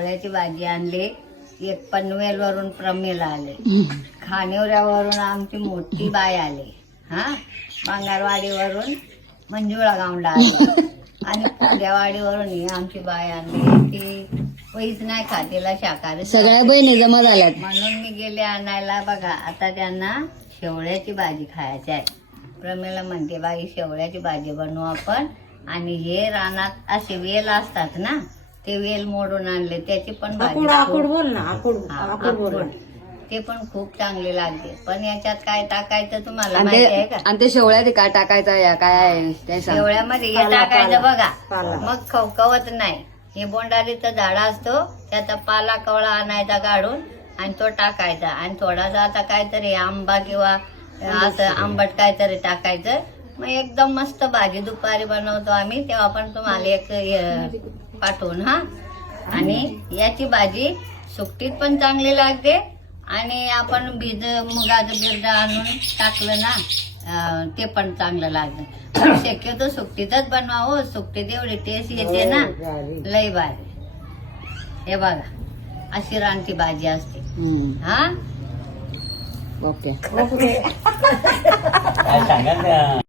शेवळ्याची भाजी आणली. एक पनवेल वरून प्रमेला आले. खानिवऱ्यावरून आमची मोठी बाई आली. हा, बांगारवाडीवरून मंजुळा गावंडा आली आणि पुंड्यावाडीवरून ही आमची बाई आणली. ती पैस नाही खात, तिला शाकाहारी सगळ्या बहिणी जमा झाल्यात. म्हणून मी गेले आणायला. बघा आता त्यांना शेवळ्याची भाजी खायची आहे. प्रमेला म्हणते बाई शेवळ्याची भाजी बनवू आपण. आणि हे रानात असे वेल असतात ना, ते वेल मोडून आणले, त्याची पण भाजी ते पण खूप चांगले लागते. पण याच्यात काय टाकायचं तुम्हाला माहिती आहे का? आणि ते शेवळ्यात काय टाकायचं या काय आहे ते सांग. शेवळ्यामध्ये हे टाकायचं बघा, मग खवखवत नाही. हे बोंडारीचं झाड असतो, त्याचा पाला कवळा आणायचा काढून आणि तो टाकायचा. आणि थोडासा आता काहीतरी आंबा किंवा असं आंबट काहीतरी टाकायचं. मग एकदम मस्त भाजी दुपारी बनवतो आम्ही, तेव्हा पण तुम्हाला एक पाठवून. हा, आणि याची भाजी सुकटीत पण चांगली लागते. आणि आपण मुगाचं बिरड आणून टाकलं ना, ते पण चांगलं लागतं. पण शक्यतो सुकटीतच बनवावं. सुकटीत एवढी टेस्ट येते ना, लई भारी. हे बघा, अशी रानची भाजी असते. हा, ओके. काय सांगा